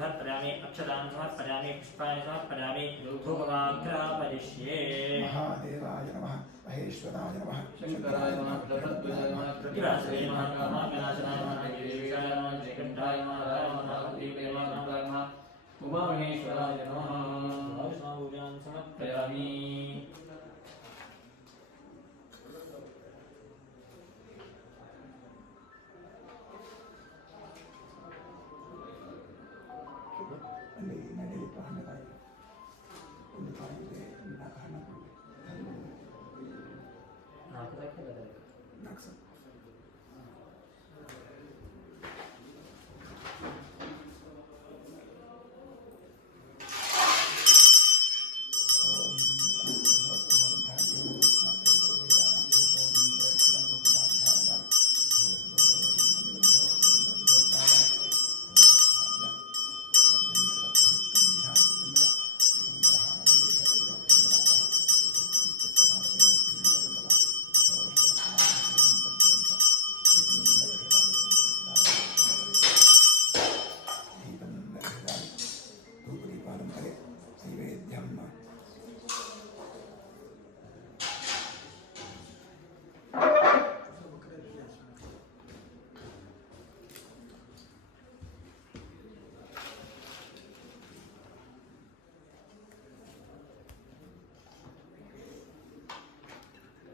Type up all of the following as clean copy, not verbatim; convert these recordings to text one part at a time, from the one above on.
समर्पयामि अक्षतां समर्पयामि पुष्पाणि समर्पयामि धूपमाघ्रापयिष्ये। महादेवाय नमः महेश्वराय नमः शंकराय नमः प्रभद्भुजाय नमः प्रतिवासवे नमः कामाविनाशनाय नमः देवीशाय नमः श्रीकण्ठाय नमः राय नमः दीपे नमः उमामहेश्वराय नमः पूजां समर्पयामि। ಅಲ್ಲಿ ನಡೆಯಲಿಕ್ಕೆ ಹಣ್ಣುಕಾಯಿ ಒಂದು ಕಾಯಿದೆ ನಾಲ್ಕು ಹಣ್ಣು ನಾಲ್ಕು ಸರ್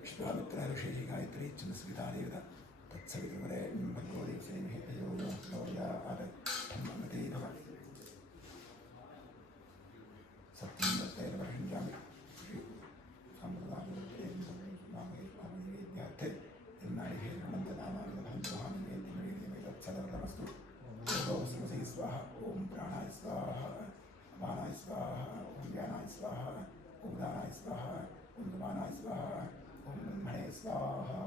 विश्वामित्र ऋषि गायत्री चंद्रस्मिता देवता तत्सवितुर्वरे भर्गो देवसेनहि तयो यो गौर्या आदमते भव सत्यं दत्तैर्वहिञ्जामि श्री सम्प्रदाये नामैर्नामैर्नामैर्विद्यार्थे निर्णायिहे नमन्तनामानि भवन्तुहानि वेदिमेदिमे तत्सदवरमस्तु ॐ समसि स्वाहा ॐ प्राणाय स्वाहा अपानाय स्वाहा ॐ ज्ञानाय स्वाहा ॐ दानाय स्वाहा ॐ समानाय स्वाहा ॐ ब्रह्मणे स्वाहा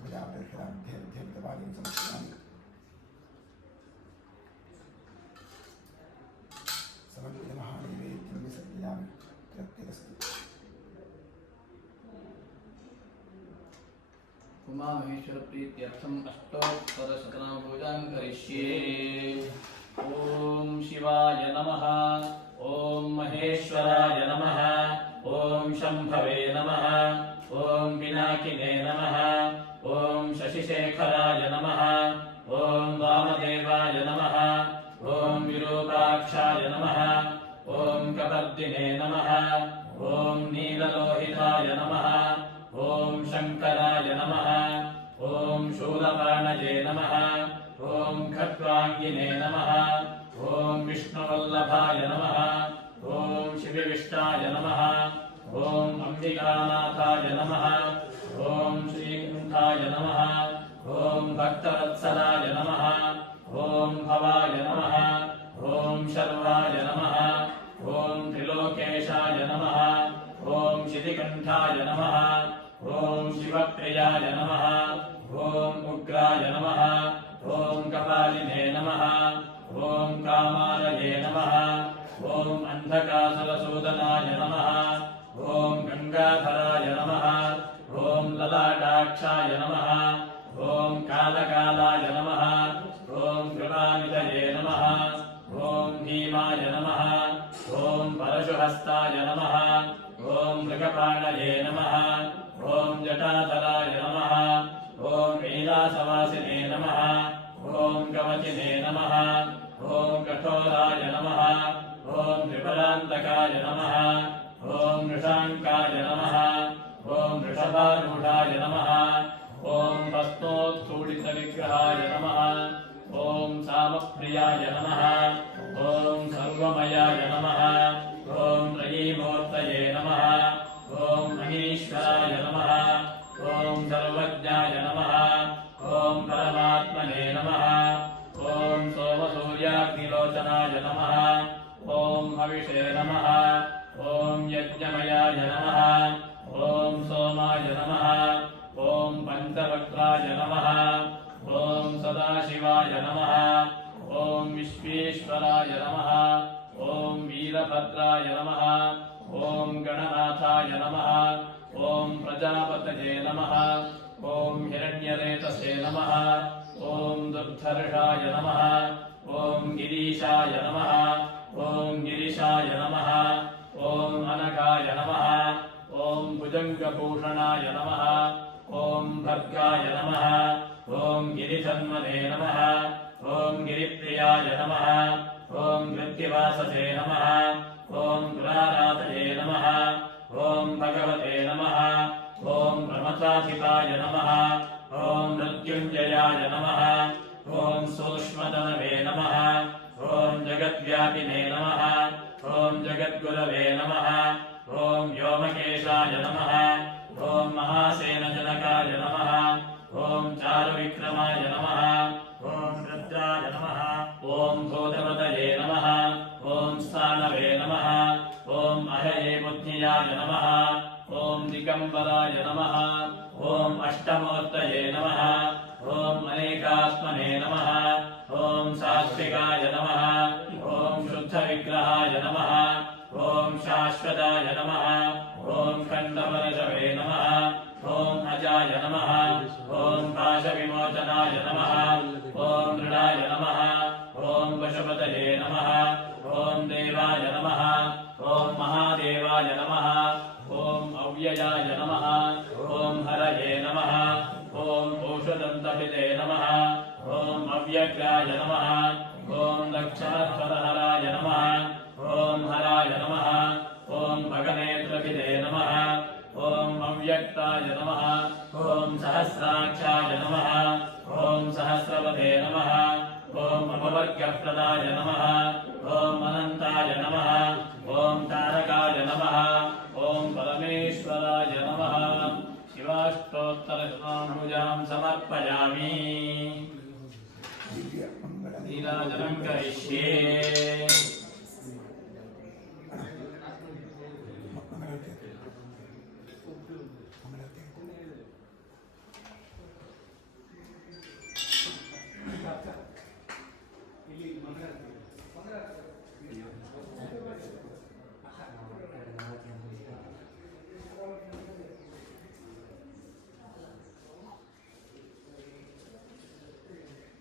प्रजापतिर्षदाभ्यर्ध्यमितवादिं समर्पयामि समर्पितमहानैवेद्यं विसर्जयामि तृप्तिरस्तु। उमामहेश्वर प्रीत्यर्थम् अष्टोत्तरशतनाम पूजां करिष्ये। ॐ शिवाय नमः ॐ महेश्वराय नमः ॐ शम्भवे नमः ॐ पिनाकिने नमः ॐ शशिशेखराय नमः ॐ वामदेवाय नमः ॐ विरूपाक्षाय नमः ॐ कपर्दिने नमः ॐ नीललोहिताय नमः ॐ शङ्कराय नमः ॐ शूलपाणये नमः ॐ खट्वाङ्गिने नमः ॐ विष्णुवल्लभाय नमः ॐ शिवविष्टाय नमः ॐ अम्बिकानाथाय नमः ॐ श्रीकण्ठाय नमः ॐ भक्तवत्सलाय नमः ॐ भवाय नमः ॐ शर्वाय नमः ॐ त्रिलोकेशाय नमः ॐ शितिकण्ठाय नमः ॐ शिवप्रियाय नमः ॐ उग्राय नमः ॐ कपालिने नमः ॐ कामालये नमः ॐ अन्धकासुरसूदनाय नमः ॐ गङ्गाधराय नमः ॐ ललाटाक्षाय नमः ॐ कालकालाय नमः ॐ कृपानिधये नमः ॐ भीमाय नमः ॐ परशुहस्ताय नमः ॐ मृगपाणये नमः ॐ जटाधराय नमः ॐ कैलासवासिने नमः ॐ कवचिने नमः ॐ कठोराय नमः ॐ त्रिपुरान्तकाय नमः ॐ वृषाङ्काय नमः ॐ वृषभारूढाय नमः ॐ भस्मोत्थूडितविग्रहाय नमः ॐ सामप्रियाय नमः ॐ सर्वमयाय नमः ॐ त्रयीमूर्तये नमः ॐ महेश्वराय नमः ॐ सर्वज्ञाय नमः ॐ परमात्मने नमः ॐ सोमसूर्याग्निलोचनाय नमः ॐ हविषे नमः ॐ यज्ञमयाय नमः ॐ सोमाय नमः ॐ पञ्चवक्त्राय नमः ॐ सदाशिवाय नमः ॐ विश्वेश्वराय नमः ॐ वीरभद्राय नमः ॐ गणनाथाय नमः ॐ प्रजापतये नमः ॐ हिरण्यरेतसे नमः ॐ दुर्धर्षाय नमः ಓಂ ಗಿರೀಶಾಯ ನಮಃ ಓಂ ಗಿರೀಶಾಯ ನಮಃ ಓಂ ಅನಘಾಯ ನಮಃ ಓಂ ಭುಜಂಗಭೂಷಣಾಯ ನಮಃ ಓಂ ಭರ್ಗಾಯ ನಮಃ ಓಂ ಗಿರಿಧನ್ವನೇ ನಮಃ ಓಂ ಗಿರಿಪ್ರಿಯಾಯ ನಮಃ ಓಂ ಕೃತ್ಯವಾಸಸೇ ನಮಃ ಓಂ ತುಲಾರಾಧಯೇ ನಮಃ ಓಂ ಭಗವತೆ ನಮಃ ಓಂ ಪ್ರಮಥಾಧಿಪಾಯ ನಮಃ ಓಂ ಮೃತ್ಯುಂಜಯಾಯ ನಮಃ ಓಂ ಸೂಕ್ಷ್ಮತನವೇ ನಮಃ ಓಂ ಜಗದ್ವ್ಯಾಪಿನೇ ನಮಃ ಓಂ ಜಗದ್ಗುರವೇ ನಮಃ ಓಂ ವ್ಯೋಮಕೇಶಾಯ ನಮಃ ಓಂ ಮಹಾಸೇನಜನಕಾಯ ನಮಃ ಓಂ ಚಾರುವಿಕ್ರಮಾಯ ನಮಃ ಓಂ ರುದ್ರಾಯ ನಮಃ ಓಂ ಭೂತಪತಯೇ ನಮಃ ಓಂ ಸ್ಥಾನವೇ ನಮಃ ಓಂ ಅಹಯೇ ಬುದ್ಧಿಯಾಯ ನಮಃ ಓಂ ದಿಗಂಬರಾಯ ನಮಃ ಓಂ ಅಷ್ಟಮೂರ್ತಯೇ ನಮಃ ಓಂ ಅನೇಕಾತ್ಮನೇ ನಮಃ ಓಂ ಸಾತ್ವಿಕಾಯ ನಮಃ ಓಂ ಶುದ್ಧವಿಗ್ರಹಾಯ ನಮಃ ಓಂ ಶಾಶ್ವತಾಯ ನಮಃ ಓಂ ಖಂಡವರಜವೇ ನಮಃ ಓಂ ಅಜಾಯ ನಮಃ ಓಂ ಪಾಶವಿಮೋಚನಾಯ ನಮಃ ಓಂ ದೃಢಾಯ ನಮಃ ಓಂ ಪಶುಪತಯೇ ನಮಃ ಓಂ ದೇವಾಯ ನಮಃ ಓಂ ಮಹಾದೇವಾಯ ನಮಃ ಓಂ ಅವ್ಯಯಾಯ ನಮಃ ಓಂ ಹರಯೇ ನಮಃ ಓಂ ಪೂಷದಂತಪಿತೆ ನಮಃ ಓಂ ಅವ್ಯಗ್ರಾಯ ನಮಃ ಓಂ ದಕ್ಷಹರಹರಾಯ ನಮಃ ಓಂ ಹರಾಯ ನಮಃ ಓಂ ಭಗನೇತ್ರಪಿತೆ ನಮಃ ಓಂ ಅವ್ಯಕ್ತಾಯ ನಮಃ ಓಂ ಸಹಸ್ರಾಕ್ಷಾಯ ನಮಃ ಓಂ ಸಹಸ್ರವತೆ ನಮಃ ಓಂ ಅಪವರ್ಗಪ್ರದಾಯ ನಮಃ ಓಂ ಅನಂತಾಯ ನಮಃ ಓಂ ತಾರಕಾಯ ನಮಃ ಓಂ ಪರಮೇಶ್ವರಾಯ ನಮಃ ಶಿವಾಷ್ಟೋತ್ತರಶತಾನುಜಾಂ ಸಮರ್ಪಯಾಮಿ ದಿವ್ಯ ಮಂಗಳ ನೀರಾಜನಂ ಕರಿಷ್ಯೇ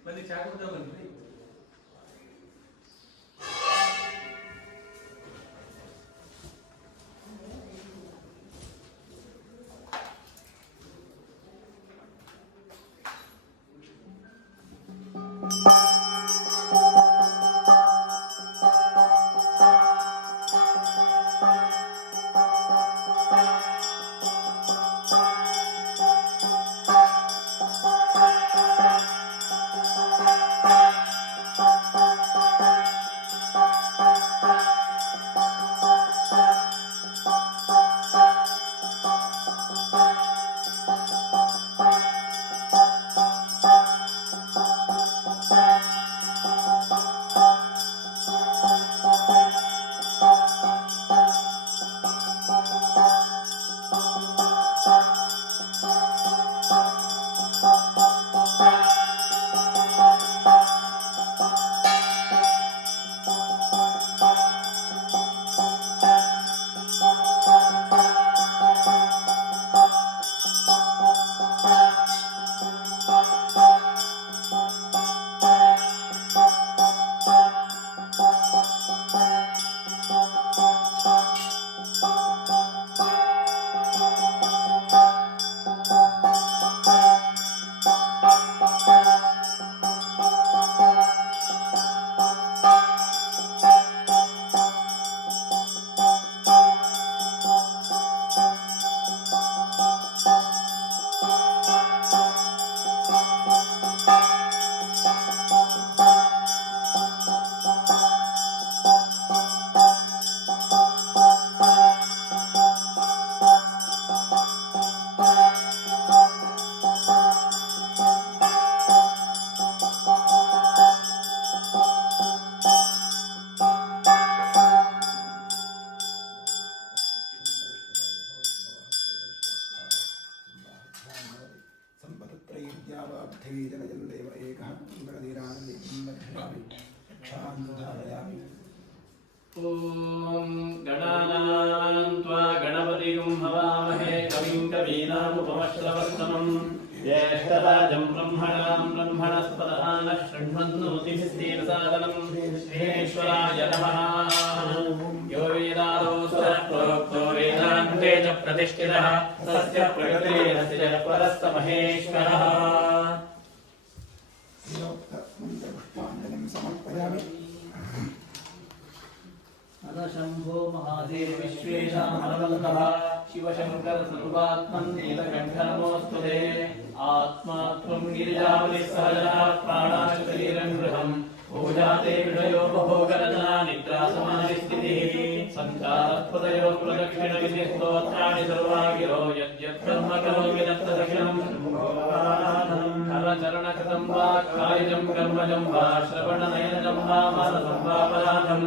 ಬನ್ನಿ ಚಾ ಕುಡ್ದ ಬನ್ನಿ जनजन्देव एकः मंगलधीरानन्दे ब्रह्मध्यामि क्षान्धारयामि। ॐ गणानां त्वा गणपतिं हवामहे कविं कवीनामुपमश्रवस्तमम् ज्येष्ठराजं ब्रह्मणां ब्रह्मणस्पदानः शृण्वन्नोतिभिस्तेनसादनं विश्वेश्वराय नमः। यो वेदादौ स्वरः प्रोक्तो वेदान्ते च प्रतिष्ठितः तस्य प्रकृतेरस्य च परः स महेश्वरः। पुष्पाञ्जलिं समर्पयामि। शंभो महादेव विश्वेशानवल्लभः शिवशंकर सर्वात्मन् नीलकण्ठनमोऽस्तुते। आत्मा त्वं गिरिजावलिः सहजनः प्राणाः शरीरं गृहम् पूजाते विषयो भोगरचना निद्रा समाधिस्थितिः सञ्चारस्पदयो प्रदक्षिणविधि स्तोत्राणि सर्वा गिरो यद्यत् कर्म करोमि तत्तदखिलं करचरणकृतं वा कायजं कर्मजं वा श्रवणनयनजं वा मानसं वा पराधं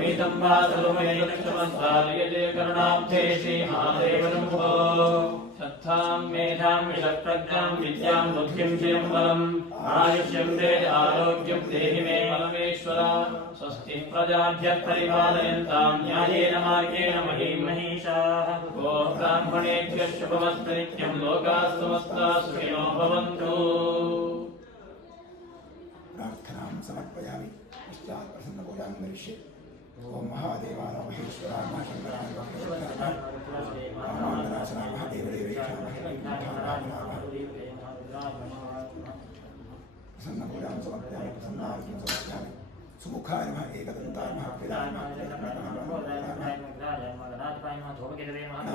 वीतं वा सर्वमेतक्षमस्वार्यजे करुणाब्धे श्रीमहादेव शम्भो। श्रद्धां मेधां विषप्रज्ञां विद्यां बुद्धिं श्रियं बलम् आयुष्यं तेज आरोग्यं देहि मे परमेश्वर। स्वस्ति प्रजाभ्यः परिपालयन्तां न्यायेन मार्गेण महीं महिषाः। गोः ब्राह्मणेभ्यः शुभमस्तु नित्यं लोकाः समस्ताः सुखिनो भवन्तु। प्रार्थनां समर्पयामि। पश्चात् प्रसन्नपूजां करिष्ये। ओम महादेवाय महेश्वराय महाशंकराय रामान्तरासनाय महादेवदेवेशाय प्रसन्नपूजां समर्पयामि। प्रसन्नार्घ्यं समर्पयामि। सुमुखाय नमः एकदन्ताय नमः प्रियाय नमः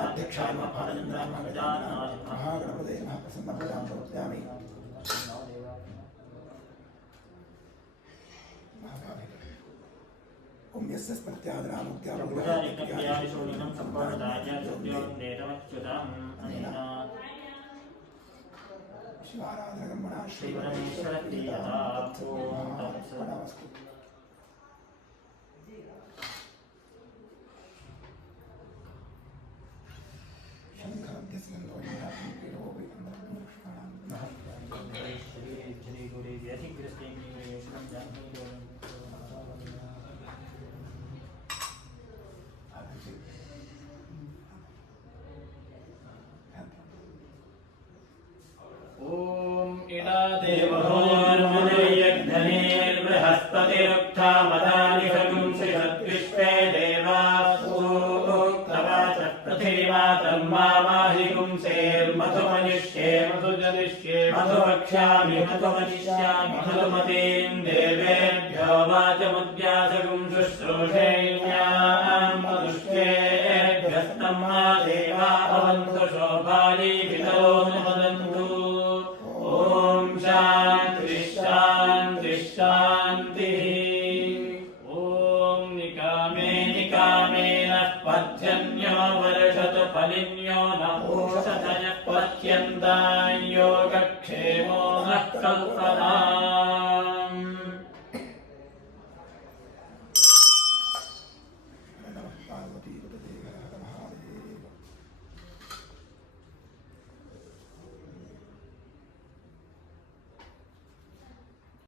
अध्यक्षाय नमः भारतेन्द्राय नमः महागणपतये नमः। प्रसन्नपूजां समर्पयामि। ओम यस्य स्मृत्यादरामुक्त्यापूजादिकक्रियादिशून्यं सम्पादनाद्याद्यों देतमच्युताम् अनेन शिवाराधनगमना श्रीपरमेश्वरप्रियता ओम तत्सत्। ॐ इडा देवोर्मुनिर्यज्ञनेर्बृहस्पतिरुक्था मदानि सगुंसि सद्विश्वे देवासूक्तवाच पृथिवीमातरं मामाहि गुंसेर्मधुमनिष्ये मधुजनिष्ये मधुवक्ष्यामि मधुमनिष्यामि मधुमतीं देवेभ्यो वाचमुद्यासगुं शुश्रूषेण्यां मधुष्वेभ्यस्तं मा देवा भवन्तु शोभायै पितरो वदन्तु। ओम शांति शांति शांतिः। ओम निकामे निकामेन पथ्यन्यो वर्षतु फलिन्यो न ओषधयः पथ्यन्तां योगक्षेमो नः कल्पनात्।